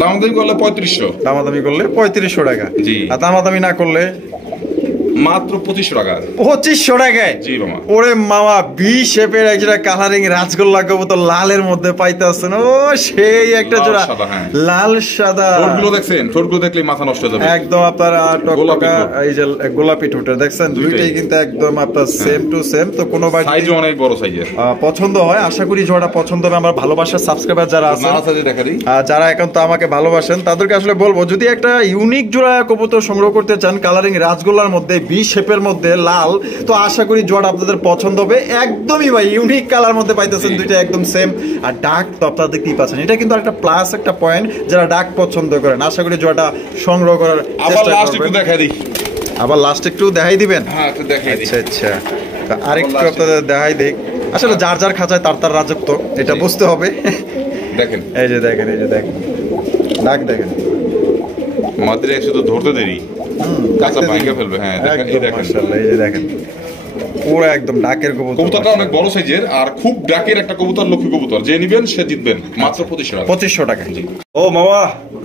দামাদামি করলে 3500, দামাদামি করলে 3500 টাকা। জি, আর দামাদামি না করলে মাত্র 2500 টাকা। 2500 টাকায়? জি মামা। ওরে মামা, বি শেপের একটা কালারিং রাজগোল্লা কবুতর লালের মধ্যে পাইতেছেন। ও সেই একটা জোড়া, লাল সাদা। ঠোঁটগুলো দেখছেন? ঠোঁটগুলো দেখলে মাথা নষ্ট হয়ে যাবে একদম। আপনার টকটকা এই যে গোলাপি ঠোঁটের দেখছেন, দুইটাই কিন্তু একদম আপনার সেম টু সেম। তো কোনো সাইজ অনেক বড় সাইজের পছন্দ হয়, আশা করি জোড়াটা পছন্দ হবে। আমার ভালোবাসার সাবস্ক্রাইবার যারা আছেন, যারা একান্ত আমাকে ভালোবাসেন, তাদেরকে আসলে বলবো, যদি একটা ইউনিক জোড়া কবুতর সংগ্রহ করতে চান কালারিং রাজগোল্লার মধ্যে, বি শেপের মধ্যে লাল, তো আশা করি জোড়া আপনাদের পছন্দ হবে। একদমই ভাই ইউনিক কালার মধ্যে পাইতেছেন, দুইটা একদম সেম। আর ডাক তো আপনারা দেখতেই পাচ্ছেন, এটা কিন্তু একটা প্লাস, একটা পয়েন্ট। যারা ডাক পছন্দ করেন আশা করি জোড়াটা সংগ্রহ করার চেষ্টা করবেন। আবার লাস্ট একটু দেখাই দিবেন? আচ্ছা আচ্ছা, আরেকটু আপনাদের দেখাই দেই। আসলে যার যার খাঁচায় তার রাজত্ব, এটা বুঝতে হবে। দেখেন, এই যে দেখেন, এই যে দেখেন ডাক, দেখেন মাদ্রে শুধু ধরতে দেরি, কাঁচা ভাঙা ফেলবে। হ্যাঁ দেখেন, এই দেখেন মাশাআল্লাহ, এই যে দেখেন পুরো একদম ডাকের কবুতর। কবুতরটা অনেক বড় সাইজের আর খুব ডাকের একটা কবুতর, লক্ষ্মী কবুতর। যে নিবেন সে জিতবেন, মাত্র 2500 টাকা। জি। ও মামা,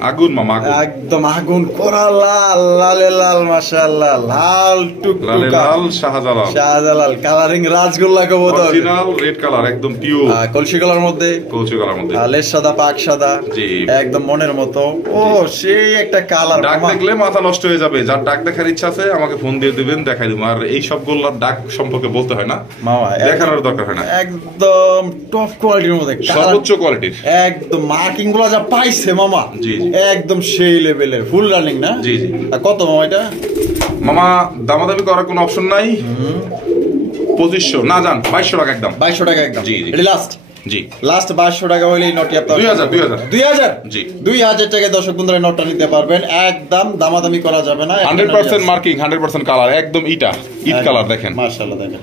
আগুন মামা, একদম আগুন করা লাল, লালে লাল মাশাআল্লাহ, লাল টুকটুকা, লাল শাহজালাল কালারিং রাজগোল্লা কবুতর, অরিজিনাল রেড কালার, একদম পিওর কলসি কালার মধ্যে, লেজ সাদা পাক সাদা, একদম মনের মতো। ও সেই একটা কালার। ডাক দেখলে মাথা নষ্ট হয়ে যাবে। যার ডাক দেখার ইচ্ছা আছে আমাকে ফোন দিয়ে দিবেন, দেখাই দেব। আর এই সব গোল্লার ডাক সম্পর্কে বলতে হয় না মামা, দেখানোর দরকার হয় না। একদম টপ কোয়ালিটির মধ্যে, সর্বোচ্চ কোয়ালিটির, একদম মার্কিং গুলো যা পাইছে মামা, জি একদম সেই লেভেলের, ফুল রানিং না? জি জি। কত মামা এটা? মামা দামাদামি করার কোনো অপশন নাই। 2500 না, যান 2200 টাকা একদম। 2200 টাকা একদম। জি জি, লাস্ট। জি, লাস্ট 2200 টাকা হইলেই নটি আপনার 2000 জি 2000 টাকায় দর্শক বন্ধুরা নটটা নিতে পারবেন। একদম দামাদামি করা যাবে না। 100% মার্কিং, 100% কালার, একদম ইট কালার। দেখেন মাশাআল্লাহ, দেখেন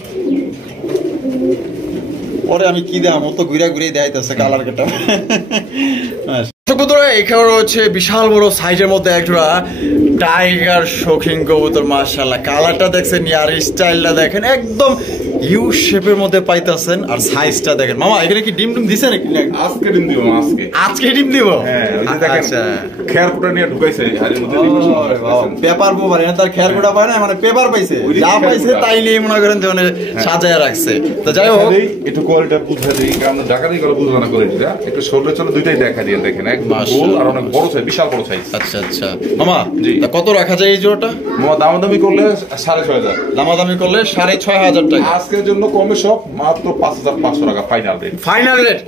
পরে আমি কি দাম, ও তো ঘুরে ঘুরে দেখাইতেছে কালার কেটা। এখানে রয়েছে বিশাল বড় সাইজের মধ্যে একটা টাইগার শৌখিন কবুতর। মাশাআল্লাহ, কালারটা দেখছেন আর স্টাইলটা দেখেন, একদম ইউ শেপের মধ্যে পাইতেছেন। আর সাইজটা দেখেন মামা, এখানে কি ডিম দিছে নাকি? আজকে ডিম দিব। আজকে ডিম দিব? হ্যাঁ, ওই যে দেখেন খেরকুটা নিয়ে ঢুকাইছে হাড়ির মধ্যে। পেপার বোবার, এনে তার খেরকুটা পায় না, মানে পেপার পাইছে, যা পাইছে তাই নিয়ে মনে করেন যে সাজায় রাখছে। তো যাই হোক, একটু কোয়ালিটি বুঝা দিই, কারণ ঢাকাতেই করে বুঝা না করে এটা একটু শরীরে চলে, দুইটাই দেখা দিয়ে দেখেন, এক গোল আর অনেক বড় সাইজ, বিশাল বড় সাইজ। আচ্ছা আচ্ছা মামা, জি কত রাখা যায় এই জোড়াটা? মামা দামাদামি করলে 6500, দামাদামি করলে 6500 টাকা। আজকের জন্য কমে সব মাত্র 5500 টাকা ফাইনাল রেট। ফাইনাল রেট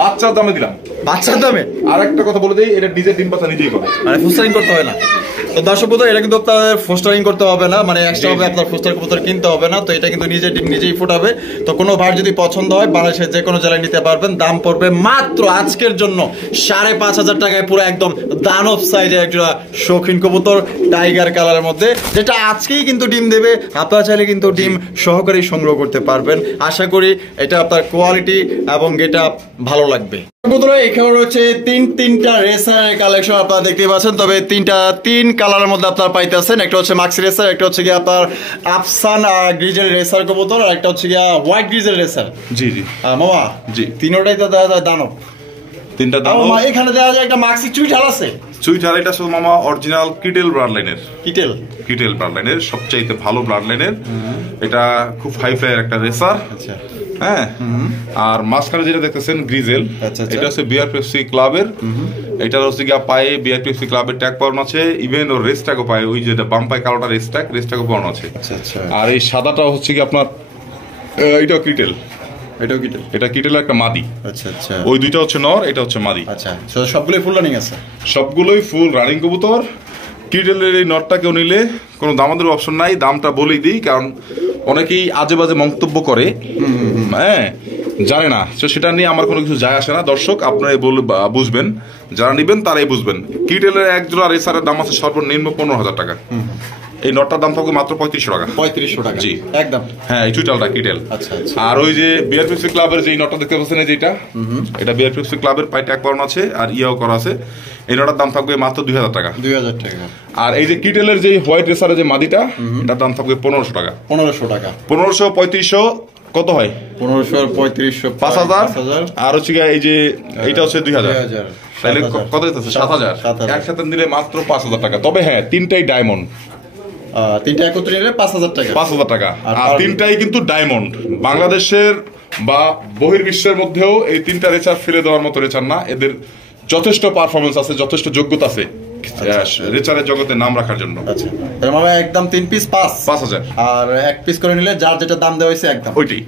বাচ্চার দামে দিলাম, বাচ্চার দামে। আর একটা কথা বলে দিই, এটা ডিজে ডিম পাতা নিজেই করে, মানে ফুস্টারিং করতে হয় না। তো দর্শক বন্ধু, এটা কিন্তু আপনাদের ফুস্টারিং করতে হবে না, মানে এক্সট্রা ভাবে আপনার ফুস্টার কবুতর কিনতে হবে না। তো এটা কিন্তু নিজে ডিম নিজেই ফুটাবে। তো কোনো ভাই যদি পছন্দ হয় বাংলাদেশের যে কোনো জেলায় নিতে পারবেন। দাম পড়বে মাত্র আজকের জন্য 5500 টাকায়, পুরো একদম দানব সাইজের একটা শৌখিন কবুতর টাইগার কালারের মধ্যে, যেটা আজকেই কিন্তু ডিম দেবে। আপনারা চাইলে কিন্তু ডিম সহকারে সংগ্রহ করতে পারবেন। আশা করি এটা আপনার কোয়ালিটি এবং এটা ভালো লাগবে। বন্ধুরা এখানে রয়েছে তিনটা রেসারের কালেকশন আপনারা দেখতে পাচ্ছেন, তবে তিন কালারের মধ্যে আপনার পাইতেছেন। একটা হচ্ছে মাক্সি রেসার, একটা হচ্ছে গিয়ে আপনার আফসান গ্রিজেল রেসার কবুতর, আর একটা হচ্ছে গিয়া হোয়াইট গ্রিজেল রেসার। জি জি মামা জি, তিনোটাই তো দেওয়া যায় দানব। তিনটা দাম। মামা এখানে দেওয়া যায় একটা মাক্সি চুইঠাল আছে। চুইঠাল এটা শুধু মামা অরিজিনাল কিটেল ব্লাড লাইনের, কিটেল ব্লাড লাইনের সবচাইতে ভালো ব্লাড লাইনের। এটা খুব হাই ফ্লাইয়ের একটা রেসার। আচ্ছা হ্যাঁ, আর মাঝখানে যেটা দেখতেছেন গ্রিজেল, আচ্ছা, এটা হচ্ছে বিআরপিএফসি ক্লাবের। এটা হচ্ছে গিয়া পায়ে বিআরপিএফসি ক্লাবের ট্যাগ পাওয়ানো আছে, ইভেন ওর রেস ট্যাগও পায়, ওই যেটা বাম পায়ে কালোটা রেস ট্যাগও পাওয়ানো আছে। আচ্ছা আচ্ছা। আর এই সাদাটা হচ্ছে কি আপনার এটাও কিটেল, এটাও কিটেল, এটা কিটেলের একটা মাদি। আচ্ছা আচ্ছা। ওই দুইটা হচ্ছে নর, এটা হচ্ছে মাদি। আচ্ছা, সবগুলোই ফুল রানিং আছে? সবগুলোই ফুল রানিং কবুতর। কিটেলের এই নটটা কেউ নিলে কোনো দামাদের অপশন নাই, দামটা বলেই দিই, কারণ অনেকেই আজে বাজে মন্তব্য করে, হ্যাঁ জানে না, তো সেটা নিয়ে আমার কোনো কিছু যায় আসে না। দর্শক আপনারাই বুঝবেন, যারা নিবেন তারাই বুঝবেন। কিটেলের এক জোড়া রেসারের দাম আছে সর্বনিম্ন 15,000 টাকা। এই নটটার দাম থাকবে মাত্র 3500 টাকা। 3500 টাকা? জি একদম। হ্যাঁ, এই চুইটালটা কিটেল। আচ্ছা আচ্ছা। আর ওই যে বিআরপিএফসি ক্লাবের যে নটটা দেখতে পাচ্ছেন, যেটা এটা বিআরপিএফসি ক্লাবের পায়ে ট্যাগ করানো আছে আর ইয়াও করা আছে। এই নটার দাম থাকবে মাত্র 2000 টাকা। 2000 টাকা। আর এই যে কিটেলের যে হোয়াইট রেসারের যে মাদিটা, এটার দাম থাকবে 1500 টাকা। 1500 টাকা। 1500 3500 কত হয়? 1500 3500 5000। আর হচ্ছে এই যে এইটা হচ্ছে 2000। তাহলে কত হচ্ছে? 7000। একসাথে নিলে মাত্র 5000 টাকা। তবে হ্যাঁ, তিনটাই ডায়মন্ড, তিনটা একত্রে নিলে 5000 টাকা। 5000 টাকা। আর তিনটাই কিন্তু ডায়মন্ড। বাংলাদেশের বা বহির্বিশ্বের মধ্যেও এই তিনটা রেচার ফেলে দেওয়ার মতো রেচার না। এদের যথেষ্ট পারফরমেন্স আছে, যথেষ্ট যোগ্যতা আছে রেচারের জগতে নাম রাখার জন্য। আচ্ছা, একদম 3 পিস 5000। আর 1 পিস করে নিলে যার যেটা দাম দেওয়া হয়েছে একদম ওইটাই।